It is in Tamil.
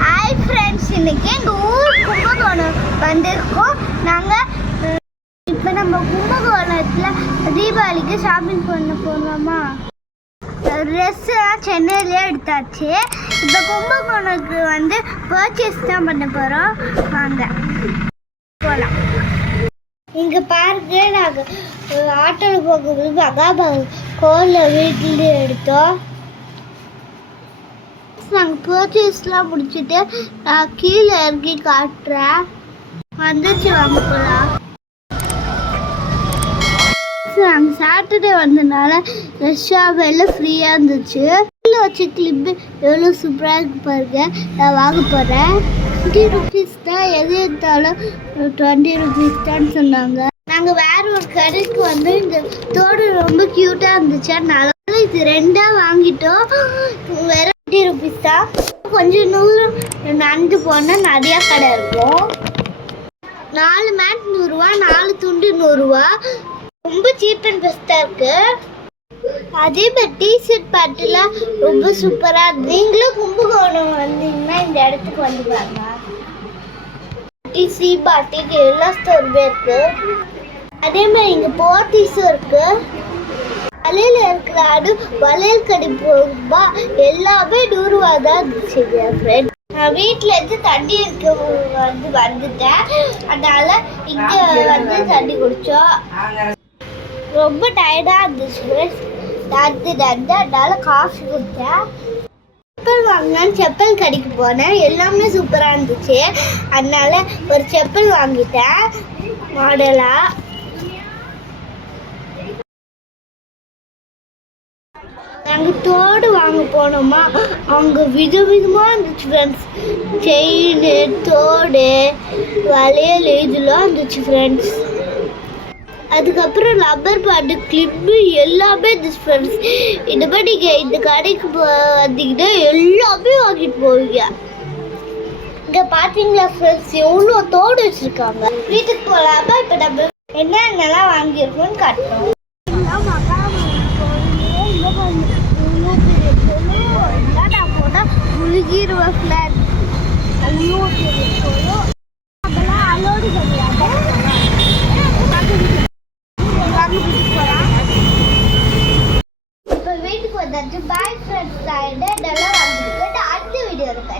ஹாய் ஃப்ரெண்ட்ஸ், இன்னைக்கு எங்கள் ஊர் கும்பகோணம் வந்திருக்கோம். நாங்கள் இப்போ நம்ம கும்பகோணத்தில் தீபாவளிக்கு ஷாப்பிங் பண்ண போகலாமா? ட்ரெஸ்ஸெல்லாம் சென்னையிலே எடுத்தாச்சு. இப்போ கும்பகோணத்துக்கு வந்து பர்ச்சேஸ் தான் பண்ண போகிறோம். வாங்க போகலாம். இங்கே பாருங்க, நாங்கள் ஆட்டோவில் போகும்போது மகாபாரத் கோவிலில் வீட்டிலே எடுத்தோம். நாங்கள் பர்ச்சேஸ்லாம் முடிச்சுட்டு நான் கீழே இறங்கி காட்டுறேன். வந்துச்சு, வாங்க போகலாம். நாங்கள் சாட்டர்டே வந்ததுனால ரஷ்ஷாக எல்லாம் ஃப்ரீயாக இருந்துச்சு. கீழே வச்ச கிளிப்பு எவ்வளோ சூப்பராக இருக்கு பாருங்க. நான் வாங்க போகிறேன். 20 rupees தான், எது எடுத்தாலும் 20 rupees தான் சொன்னாங்க. நாங்கள் வேற ஒரு கடைக்கு வந்து இந்த தோடு ரொம்ப க்யூட்டாக இருந்துச்சு. அதனால இது 2 வாங்கிட்டோம். வேற 20 rupees தான். கொஞ்சம் நூறு நடந்து போனால் நிறையா கடை இருக்கும். 4 மேட் 100 ரூபா, 4 துண்டு 100 ரூபா. ரொம்ப சீப் அண்ட் பெஸ்ட்டாக இருக்கு. அதே மாதிரி டிஷர்ட் பேண்ட்லாம் ரொம்ப சூப்பராக இருக்கு. நீங்களும் கும்பகோணம் வந்தீங்கன்னா இந்த இடத்துக்கு வந்துடுவாங்க. டிசி பாட்டிக்கு எல்லா ஸ்டோருமே இருக்கு. அதே மாதிரி இங்கே போர்ட்டிஸும் இருக்கு. வளையல் இருக்கிற வளையல் கடை போகும்பா எல்லாமே 100 ரூபா தான் இருந்துச்சு. ஃப்ரெண்ட், நான் வீட்டில் இருந்து தண்ணி இருக்க வந்துட்டேன். அதனால இங்கே வந்து தண்ணி குடித்தோம். ரொம்ப டயர்டாக இருந்துச்சு ஃப்ரெண்ட்ஸ். அதனால காசு கொடுத்தேன். செப்பல் வாங்கினான்னு செப்பல் கடைக்கு போனேன். எல்லாமே சூப்பராக இருந்துச்சு. அதனால ஒரு செப்பல் வாங்கிட்டேன் மாடலாக. நாங்கள் தோடு வாங்க போனோமா, அவங்க விதவிதமாக இருந்துச்சு ஃப்ரெண்ட்ஸ். செயின், தோடு, வளையல் இதெல்லாம் இருந்துச்சு ஃப்ரெண்ட்ஸ். அதுக்கப்புறம் ரப்பர் பேண்டு, கிளிப்பு எல்லாமே இருந்துச்சு ஃப்ரெண்ட்ஸ். இந்த மாதிரி நீங்கள் இந்த கடைக்கு வந்தீங்கன்னா எல்லாமே வாங்கிட்டு போவீங்க. இங்கே பார்த்தீங்களா ஃப்ரெண்ட்ஸ், எவ்வளோ தோடு வச்சுருக்காங்க. வீட்டுக்கு போகலாமா? இப்போ நம்ம என்னென்னலாம் வாங்கியிருக்கோம்னு காட்டுறோம். நான் போனால் முழுகிடுவ ஃப்ளாட். அவ்வளோ அதெல்லாம் அலோடு கிடையாது. இப்போ வீட்டுக்கு வந்தாச்சு. பாய் ஃப்ரெண்ட்ஸ், இதெல்லாம் வாங்கிட்டு அடுத்த வீடியோ இருக்கு.